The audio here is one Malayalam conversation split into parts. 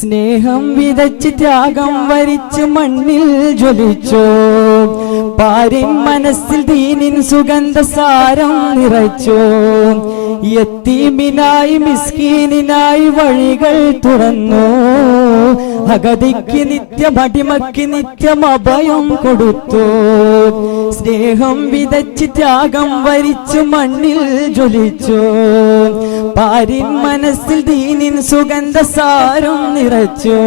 സ്നേഹം വിതച്ച് ത്യാഗം വരിച്ച് മണ്ണിൽ ജ്വലിച്ചോ. പാരിൻ മനസ്സിൽ ദീനിൻ സുഗന്ധ സാരം നിറച്ചോ. യത്തീമിനായി മിസ്കീനിനായി വഴികൾ തുറന്നു. അഗതിക്ക് നിത്യം അടിമയ്ക്ക് നിത്യം അഭയം കൊടുത്തു. സ്നേഹം വിതച്ച് ത്യാഗം വരിച്ചു മണ്ണിൽ ജ്വലിച്ചു. പാരിൻ മനസ്സിൽ ദീനിൻ സുഗന്ധ സാരം നിറച്ചു.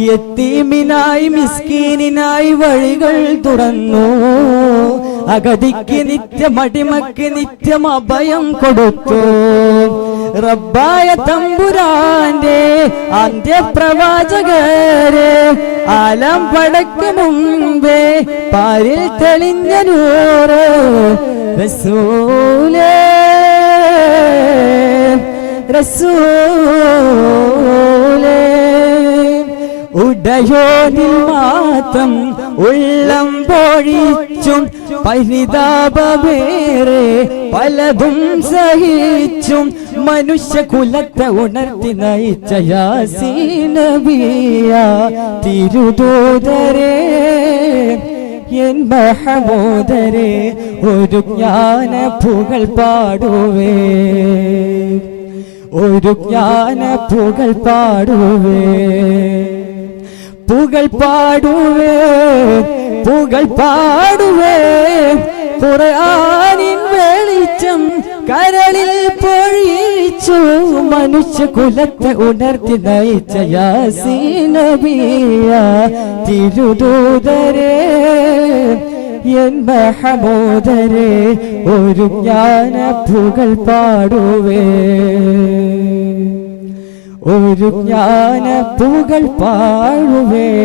യത്തീമിനായി മിസ്കീനിനായി വഴികൾ തുറന്നു. അഗതിക്ക് നിത്യം അടിമക്ക് നിത്യം അഭയം കൊടുത്തു. റബ്ബായ തമ്പുരാന്റെ അന്ത്യപ്രവാചകരെ ആലം പടക്ക് മുമ്പേ പാലിൽ തെളിഞ്ഞ നൂറ് റസൂലേ. റസൂലേ. ഉടയോനിൽ മാത്രം ഉള്ളം പൊഴിച്ചും പരിതാപമേറെ പലതും സഹിച്ചും മനുഷ്യ കുലത്തെ ഉണർത്തി നയിച്ച യാസീനബിയ തിരുദൂതരേ എൻ മഹമോദരെ ഒരു ജ്ഞാന പുകൾ പാടുവേ. ഒരു ജ്ഞാന പുകൾ പാടുവേ. പുകൾ പാടുവേ പുകൾ പാടുവേ. ഖുർആനിൻ മനുഷ്യ കുലത്തെ ഉണർത്തി നയിച്ച യാസീനബിയ. തിരുദൂതരെ എൻ മഹമോദരെ ഒരു ജ്ഞാന പുകൾ പാടുവേ. ഒരു ജ്ഞാന പുകൾ പാടുവേ.